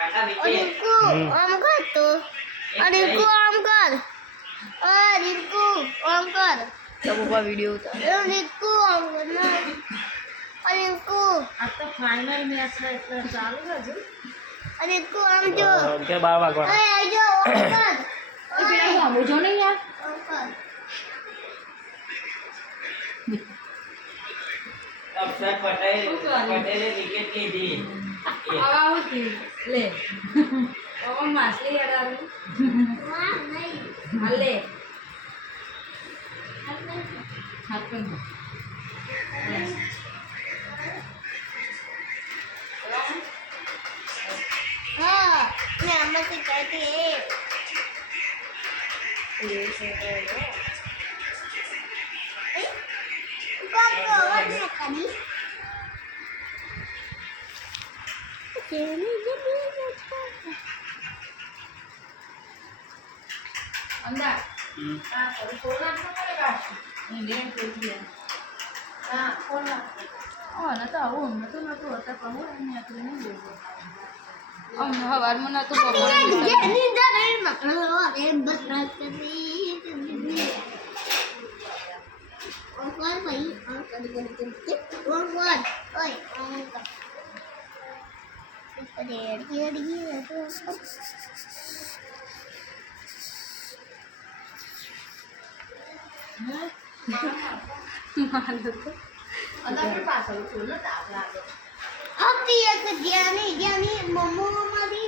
रिंकू आम कर तो रिंकू आम कर रिंकू आम कर तो पप्पा वीडियो उतार रिंकू आम कर ना रिंकू आता फाइनल मैच है इतना चालू है जो रिंकू आम जो કે 12 વાગવા ए जो आम कर ये बिना सामू जो नहीं यार आम कर અક્ષર પટેલે વિકેટ લીધી आवा होती ले और मासली यार आ रही मां नहीं हल्ले हाथ पे हां मैं अम्मा से कहती है ये से कौन को वरना कनी केने जमीन अच्छा अंदर हां और खोलना तो पड़ेगा इंडियन कोई है हां खोलना ना तो आओ ना तो आता कहूं मैं अकेले नहीं बोल हम हवार में ना तो ये नींद नहीं मतलब अरे बस रात करी और भाई और कर और ओए अंदर पे पास हो खोलना तो आप लागे अब दिया के ज्ञानी मम्मो हमारी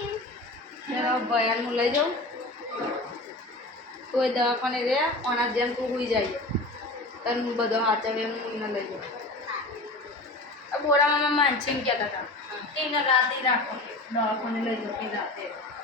मेरा बयान में ले जाओ कोई दवाखाने रे अनाज जेम तू हुई जाइए तन बदो हाथ में मुन्ना ले जाओ अब बोरा मामा मानसिंग क्या था कि ना रात ही राखो दवाखाने ले जाओ कि रात